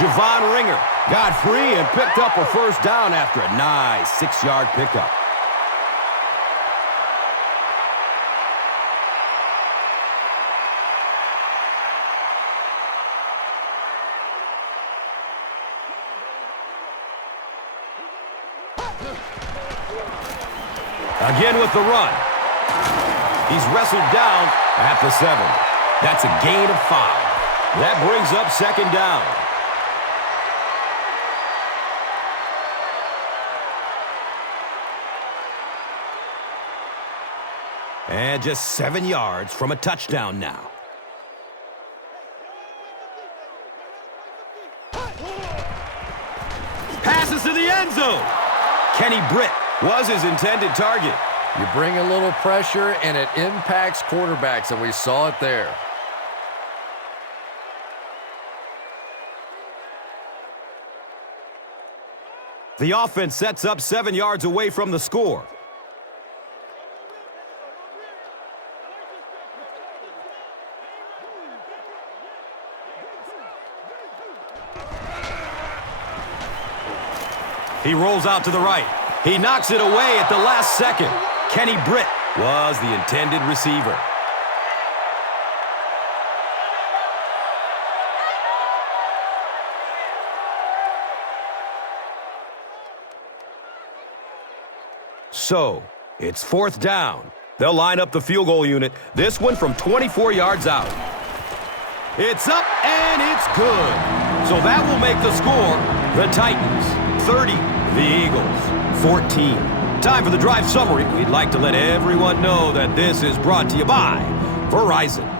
Javon Ringer got free and picked up a first down after a nice 6-yard pickup. Again with the run. He's wrestled down at the 7. That's a gain of 5. That brings up second down. And just 7 yards from a touchdown now. Passes to the end zone. Kenny Britt was his intended target. You bring a little pressure, and it impacts quarterbacks, and we saw it there. The offense sets up 7 yards away from the score. He rolls out to the right. He knocks it away at the last second. Kenny Britt was the intended receiver. So, it's 4th down. They'll line up the field goal unit. This one from 24 yards out. It's up and it's good. So that will make the score the Titans 30, the Eagles 14. Time for the drive summary. We'd like to let everyone know that this is brought to you by Verizon.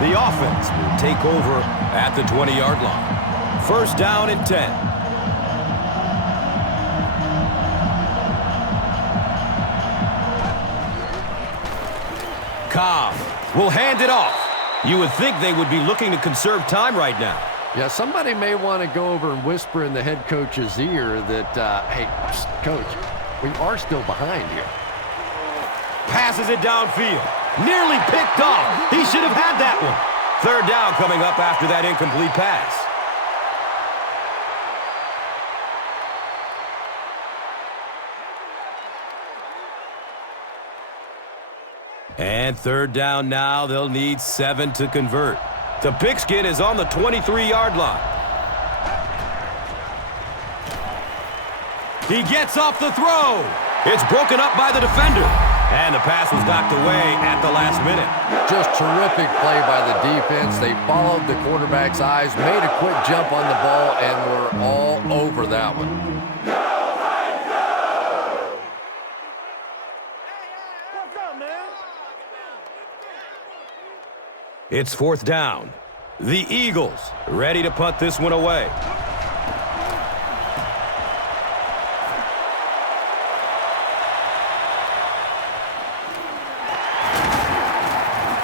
The offense will take over at the 20-yard line. 1st down and 10. Cobb will hand it off. You would think they would be looking to conserve time right now. Yeah, somebody may want to go over and whisper in the head coach's ear that, hey, coach, we are still behind here. Passes it downfield. Nearly picked off. He should have had that one. 3rd down coming up after that incomplete pass. And 3rd down now. They'll need 7 to convert. The pigskin is on the 23-yard line. He gets off the throw. It's broken up by the defender. And the pass was knocked away at the last minute. Just terrific play by the defense. They followed the quarterback's eyes, made a quick jump on the ball, and were all over that one. It's 4th down. The Eagles ready to punt this one away.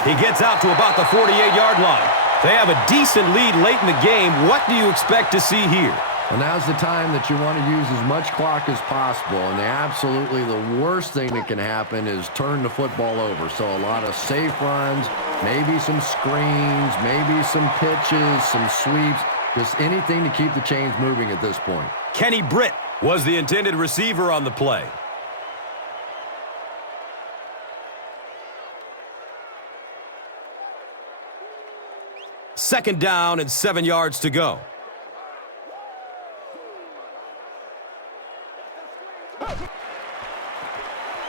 He gets out to about the 48-yard line. They have a decent lead late in the game. What do you expect to see here? Well, now's the time that you want to use as much clock as possible, and absolutely the worst thing that can happen is turn the football over. So a lot of safe runs, maybe some screens, maybe some pitches, some sweeps, just anything to keep the chains moving at this point. Kenny Britt was the intended receiver on the play. Second down and 7 yards to go.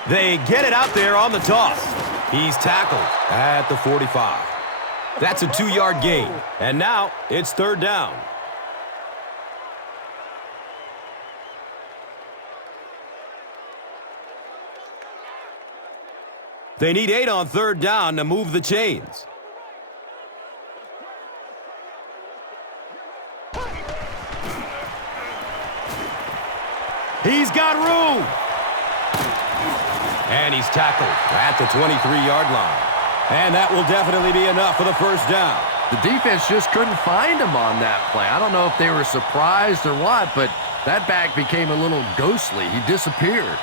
They get it out there on the toss. He's tackled at the 45. That's a 2-yard gain. And now it's 3rd down. They need 8 on 3rd down to move the chains. He's got room. And he's tackled at the 23-yard line. And that will definitely be enough for the 1st down. The defense just couldn't find him on that play. I don't know if they were surprised or what, but that back became a little ghostly. He disappeared.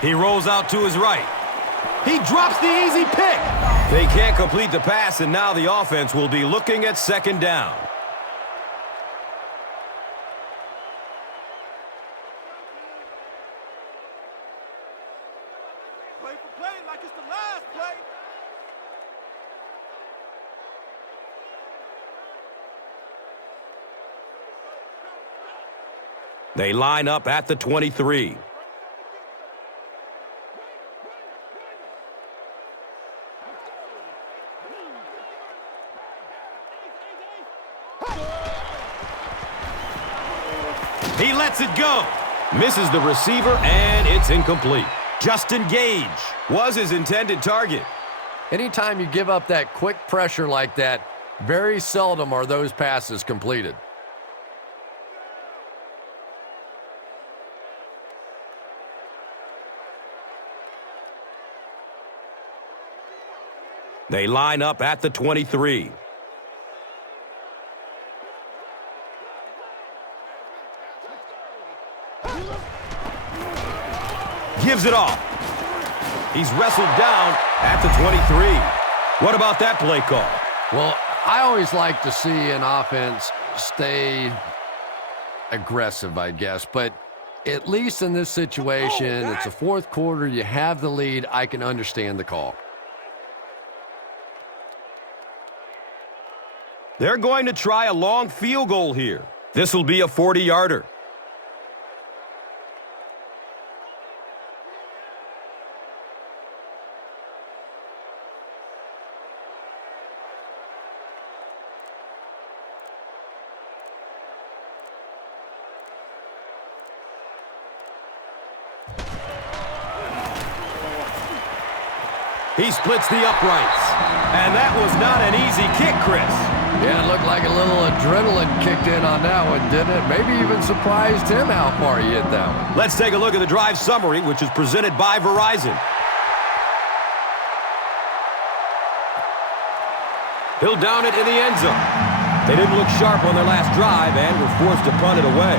He rolls out to his right. He drops the easy pick. They can't complete the pass, and now the offense will be looking at 2nd down. Play for play like it's the last play. They line up at the 23. He lets it go. Misses the receiver, and it's incomplete. Justin Gage was his intended target. Anytime you give up that quick pressure like that, very seldom are those passes completed. They line up at the 23. Gives it off. He's wrestled down at the 23. What about that play call? Well, I always like to see an offense stay aggressive, I guess. But at least in this situation, it's a fourth quarter. You have the lead. I can understand the call. They're going to try a long field goal here. This will be a 40-yarder. He splits the uprights. And that was not an easy kick, Chris. Yeah, it looked like a little adrenaline kicked in on that one, didn't it? Maybe even surprised him how far he hit that one. Let's take a look at the drive summary, which is presented by Verizon. He'll down it in the end zone. They didn't look sharp on their last drive and were forced to punt it away.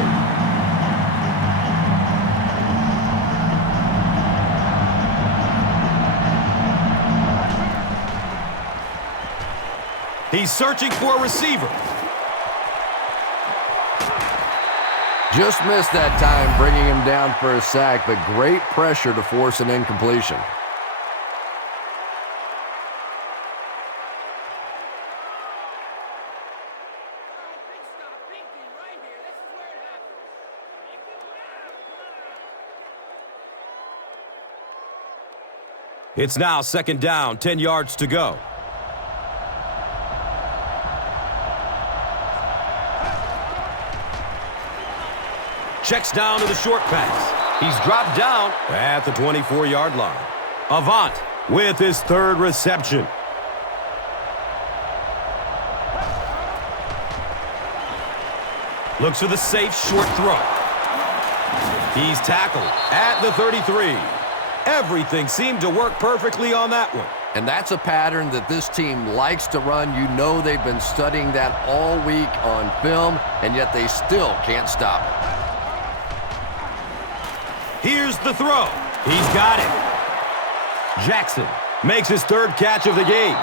He's searching for a receiver. Just missed that time, bringing him down for a sack, but great pressure to force an incompletion. It's now second down, 10 yards to go. Checks down to the short pass. He's dropped down at the 24-yard line. Avant with his third reception. Looks for the safe short throw. He's tackled at the 33. Everything seemed to work perfectly on that one. And that's a pattern that this team likes to run. You know they've been studying that all week on film, and yet they still can't stop it. Here's the throw. He's got it. Jackson makes his third catch of the game.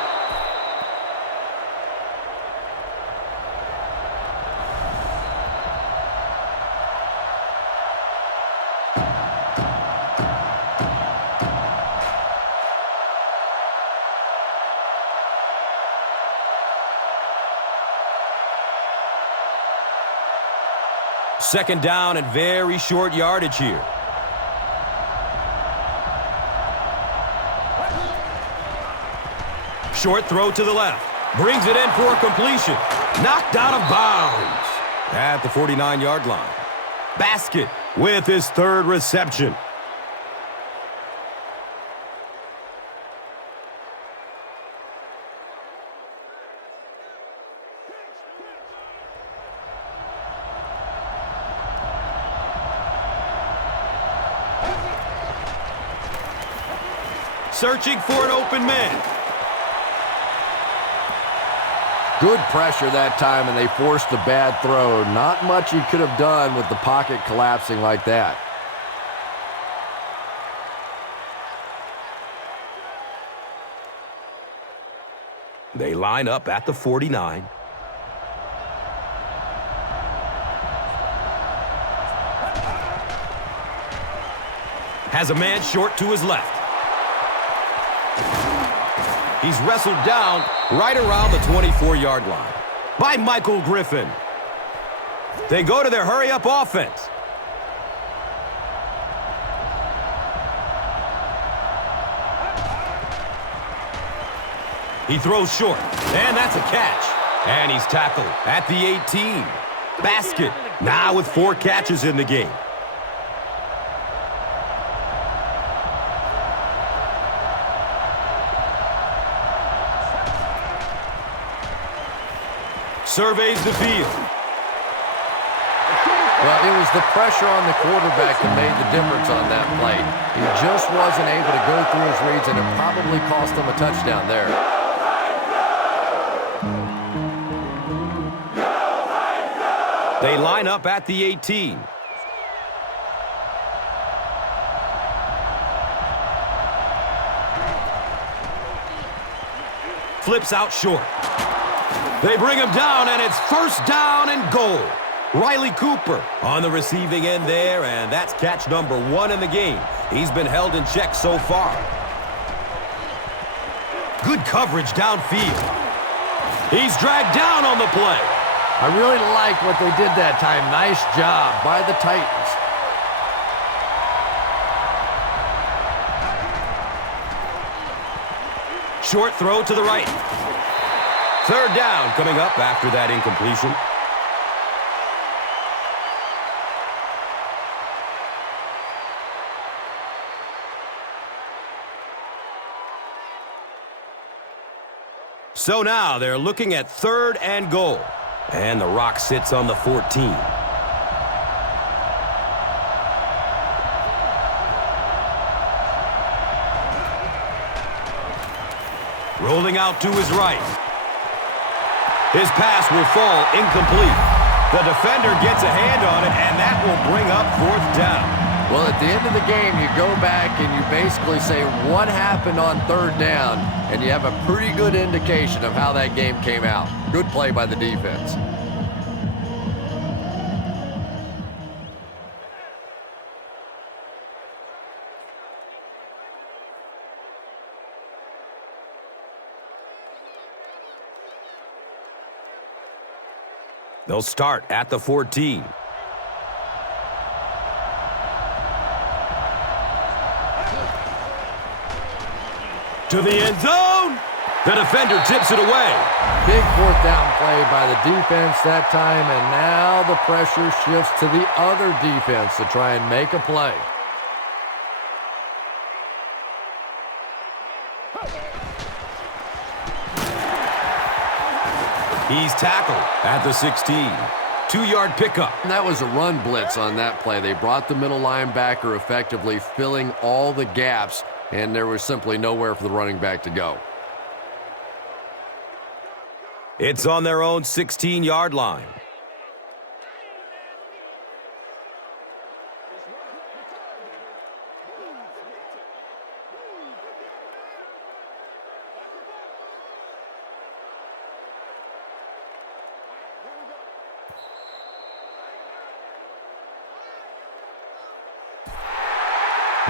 Second down and very short yardage here. Short throw to the left. Brings it in for completion. Knocked out of bounds at the 49-yard line. Basket with his third reception. Searching for an open man. Good pressure that time, and they forced a bad throw. Not much he could have done with the pocket collapsing like that. They line up at the 49. Has a man short to his left. He's wrestled down right around the 24-yard line by Michael Griffin. They go to their hurry-up offense. He throws short, and that's a catch. And he's tackled at the 18. Basket, now with 4 catches in the game. Surveys the field. Well, it was the pressure on the quarterback that made the difference on that play. He just wasn't able to go through his reads, and it probably cost him a touchdown there. They line up at the 18. Flips out short. They bring him down, and it's first down and goal. Riley Cooper on the receiving end there, and that's catch number 1 in the game. He's been held in check so far. Good coverage downfield. He's dragged down on the play. I really like what they did that time. Nice job by the Titans. Short throw to the right. Third down coming up after that incompletion. So now they're looking at 3rd and goal. And the rock sits on the 14. Rolling out to his right. His pass will fall incomplete. The defender gets a hand on it, and that will bring up 4th down. Well, at the end of the game, you go back and you basically say what happened on 3rd down, and you have a pretty good indication of how that game came out. Good play by the defense. They'll start at the 14. To the end zone. The defender tips it away. Big 4th down play by the defense that time, and now the pressure shifts to the other defense to try and make a play. He's tackled at the 16. 2-yard pickup. And that was a run blitz on that play. They brought the middle linebacker effectively, filling all the gaps, and there was simply nowhere for the running back to go. It's on their own 16-yard line.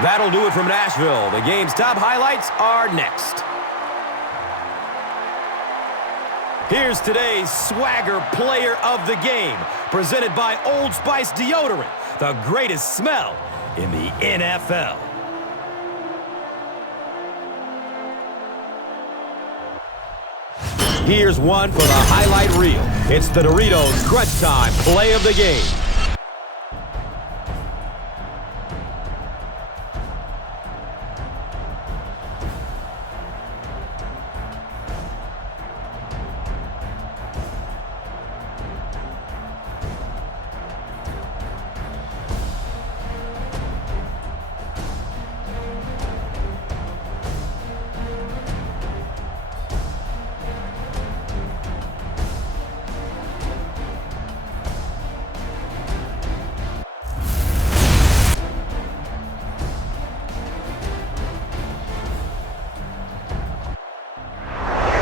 That'll do it from Nashville. The game's top highlights are next. Here's today's Swagger Player of the Game, presented by Old Spice Deodorant, the greatest smell in the NFL. Here's one for the highlight reel. It's the Doritos Crunch Time Play of the Game.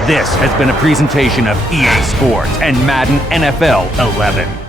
This has been a presentation of EA Sports and Madden NFL 11.